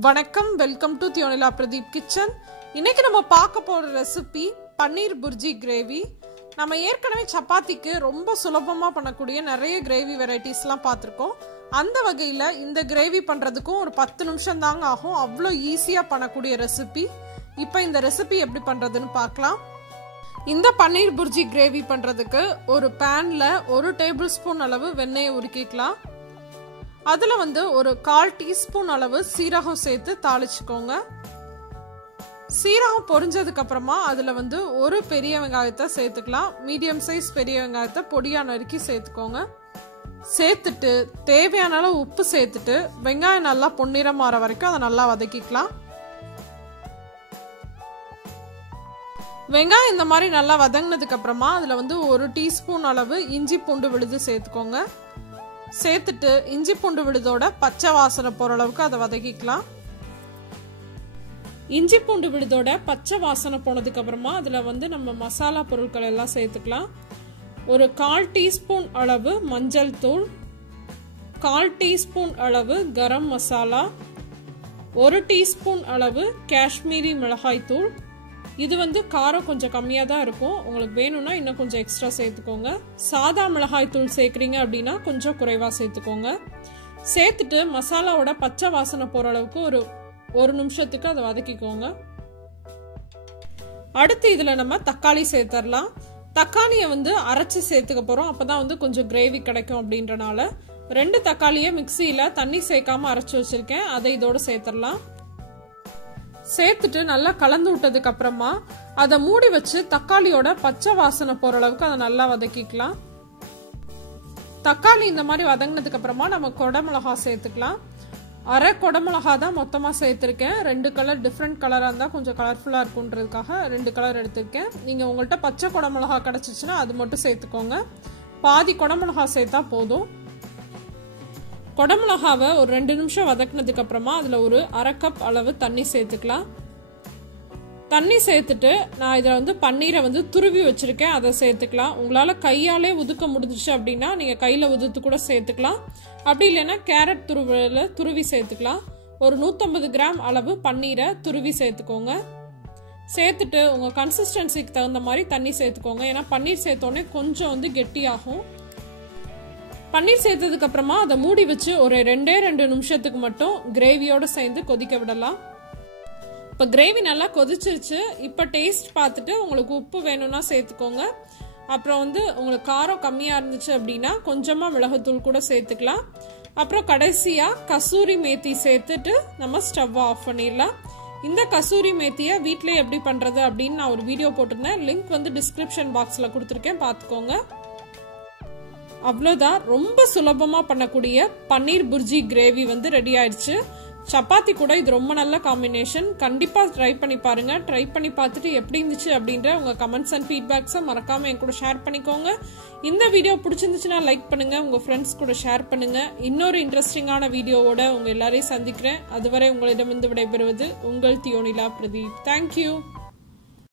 வணக்கம், welcome to Thiyonila pradeep kitchen. இன்னைக்கு நம்ம பார்க்க போற ரெசிபி பன்னீர் புர்ஜி கிரேவி. நம்ம ஏற்கனவே சப்பாத்திக்கு ரொம்ப சுலபமா பண்ணக்கூடிய நிறைய கிரேவி வெரைட்டிஸ்லாம் பார்த்திருக்கோம். அந்த வகையில இந்த கிரேவி பண்றதுக்கும் ஒரு 10 நிமிஷம் தாங்க ஆகும். அவ்வளோ ஈஸியா பண்ணக்கூடிய ரெசிபி. இப்போ இந்த ரெசிபி எப்படி பண்றதுன்னு பார்க்கலாம். இந்த பன்னீர் புர்ஜி கிரேவி பண்றதுக்கு ஒரு பேன்ல 1 டேபிள் ஸ்பூன் அளவு வெண்ணெயை உருக்கிக்கலாம். அதுல ஒரு 1/4 டீஸ்பூன் அளவு சீரகம் சேர்த்து தாளிச்சுக்கோங்க. சீரகம் பொரிஞ்சதுக்கு அப்புறமா அதுல ஒரு பெரிய வெங்காயத்தை சேர்த்துக்கலாம். மீடியம் சைஸ் பெரிய வெங்காயத்தை பொடியா நறுக்கி சேர்த்துக்கோங்க. சேர்த்துட்டு தேவையான அளவு உப்பு சேர்த்துட்டு வெங்காயம் நல்லா பொன்னிறம் மாற வரைக்கும் அதை நல்லா வதக்கிக்கலாம். வெங்காயம் இந்த மாதிரி நல்லா வதங்கினதுக்கு அப்புறமா அதுல 1 டீஸ்பூன் அளவு இஞ்சி பூண்டு விழுது சேர்த்துக்கோங்க. சேர்த்துட்டு இஞ்சி பூண்டு விழுதோட பச்சை வாசனை போற அளவுக்கு அதை வதக்கிக்கலாம். இஞ்சி பூண்டு விழுதோட பச்சை வாசனை போனதுக்கு அப்புறமா அதுல நம்ம மசாலா பொருட்கள் எல்லாம் சேர்த்துக்கலாம். ஒரு 1/4 டீஸ்பூன் அளவு மஞ்சள் தூள், 1/4 டீஸ்பூன் அளவு கரம் மசாலா, 1 டீஸ்பூன் அளவு காஷ்மீரி மிளகாய் தூள். இது காரம் கொஞ்சம் கம்மியாக தான் இருக்கும். உங்களுக்கு வேணும்னா இன்னும் கொஞ்சம் எக்ஸ்ட்ரா சேர்த்துக்கோங்க. சாதா மிளகாய் தூள் சேர்க்குறீங்க அப்படின்னா கொஞ்சம் குறைவாக சேர்த்துக்கோங்க. சேர்த்துட்டு மசாலாவோட பச்சை வாசனை போகிற அளவுக்கு ஒரு நிமிஷத்துக்கு அதை வதக்கிக்கோங்க. அடுத்து இதில் நம்ம தக்காளி சேர்த்துடலாம். தக்காளியை அரைச்சி சேர்த்துக்க போகிறோம். அப்போ தான் கொஞ்சம் கிரேவி கிடைக்கும் அப்படின்றனால 2 தக்காளியை மிக்சியில் தண்ணி சேர்க்காம அரைச்சி வச்சுருக்கேன். அதை இதோடு சேர்த்துடலாம். சேர்த்துட்டு நல்லா கலந்து விட்டதுக்கு அப்புறமா அதை மூடி வச்சு தக்காளியோட பச்சை வாசனை போற அளவுக்கு அதை நல்லா வதக்கிக்கலாம். தக்காளி இந்த மாதிரி வதங்கினதுக்கு அப்புறமா நம்ம கொடமிளகா சேர்த்துக்கலாம். அரை கொடமிளகா தான் மொத்தமா சேர்த்திருக்கேன். 2 கலர் டிஃப்ரெண்ட் கலரா இருந்தா கொஞ்சம் கலர்ஃபுல்லா இருக்குன்றதுக்காக 2 கலர் எடுத்திருக்கேன். நீங்க உங்கள்கிட்ட பச்சை கொடமிளகா கிடைச்சிச்சுன்னா அது மட்டும் சேர்த்துக்கோங்க. பாதி கொடமிளகா சேர்த்தா போதும். கொடமிளகாவை ஒரு 2 நிமிஷம் வதக்கினதுக்கு அப்புறமா அதுல ஒரு 1/2 கப் அளவு தண்ணி சேர்த்துக்கலாம். தண்ணி சேர்த்துட்டு நான் இதில் பன்னீரை துருவி வச்சிருக்கேன், அதை சேர்த்துக்கலாம். உங்களால் கையாலே உதுக்க முடிஞ்சிச்சு அப்படின்னா நீங்கள் கையில் உதுத்து கூட சேர்த்துக்கலாம். அப்படி இல்லைன்னா கேரட் துருவி சேர்த்துக்கலாம். ஒரு 150 கிராம் அளவு பன்னீரை துருவி சேர்த்துக்கோங்க. சேர்த்துட்டு உங்கள் கன்சிஸ்டன்சிக்கு தகுந்த மாதிரி தண்ணி சேர்த்துக்கோங்க. ஏன்னா பன்னீர் சேர்த்தோடனே கொஞ்சம் கெட்டியாகும். பன்னீர் சேர்த்ததுக்கு அப்புறமா அதை மூடி வச்சு ஒரு 2 நிமிஷத்துக்கு மட்டும் கிரேவியோட சேர்ந்து கொதிக்க விடலாம். இப்போ கிரேவி நல்லா கொதிச்சிருச்சு. இப்போ டேஸ்ட் பார்த்துட்டு உங்களுக்கு உப்பு வேணும்னா சேர்த்துக்கோங்க. அப்புறம் உங்களுக்கு காரம் கம்மியாக இருந்துச்சு அப்படின்னா கொஞ்சமாக மிளகுத்தூள் கூட சேர்த்துக்கலாம். அப்புறம் கடைசியாக கசூரி மேத்தி சேர்த்துட்டு நம்ம ஸ்டவ் ஆஃப் பண்ணிடலாம். இந்த கசூரி மேத்தியை வீட்டிலே எப்படி பண்ணுறது அப்படின்னு நான் ஒரு வீடியோ போட்டிருந்தேன். லிங்க் டிஸ்கிரிப்ஷன் பாக்ஸில் கொடுத்துருக்கேன், பார்த்துக்கோங்க. அவ்வளோதான், ரொம்ப சுலபமாக பண்ணக்கூடிய பன்னீர் புர்ஜி கிரேவி ரெடி ஆயிடுச்சு. சப்பாத்தி கூட இது ரொம்ப நல்ல காம்பினேஷன். கண்டிப்பாக ட்ரை பண்ணி பாருங்க. ட்ரை பண்ணி பார்த்துட்டு எப்படி இருந்துச்சு அப்படின்ற உங்கள் கமெண்ட்ஸ் அண்ட் ஃபீட்பேக்ஸை மறக்காமல் என் கூட ஷேர் பண்ணிக்கோங்க. இந்த வீடியோ பிடிச்சிருந்துச்சுன்னா லைக் பண்ணுங்க, உங்கள் ஃப்ரெண்ட்ஸ் கூட ஷேர் பண்ணுங்க. இன்னொரு இன்ட்ரெஸ்டிங்கான வீடியோவோட உங்கள் எல்லாரையும் சந்திக்கிறேன். அதுவரை உங்களிடமிருந்து விடைபெறுவது உங்கள் தியோனிலா பிரதீப். தேங்க்யூ.